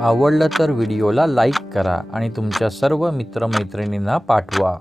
आवडलं तर व्हिडिओला लाईक करा आणि तुमच्या सर्व मित्रमैत्रिणींना पाठवा.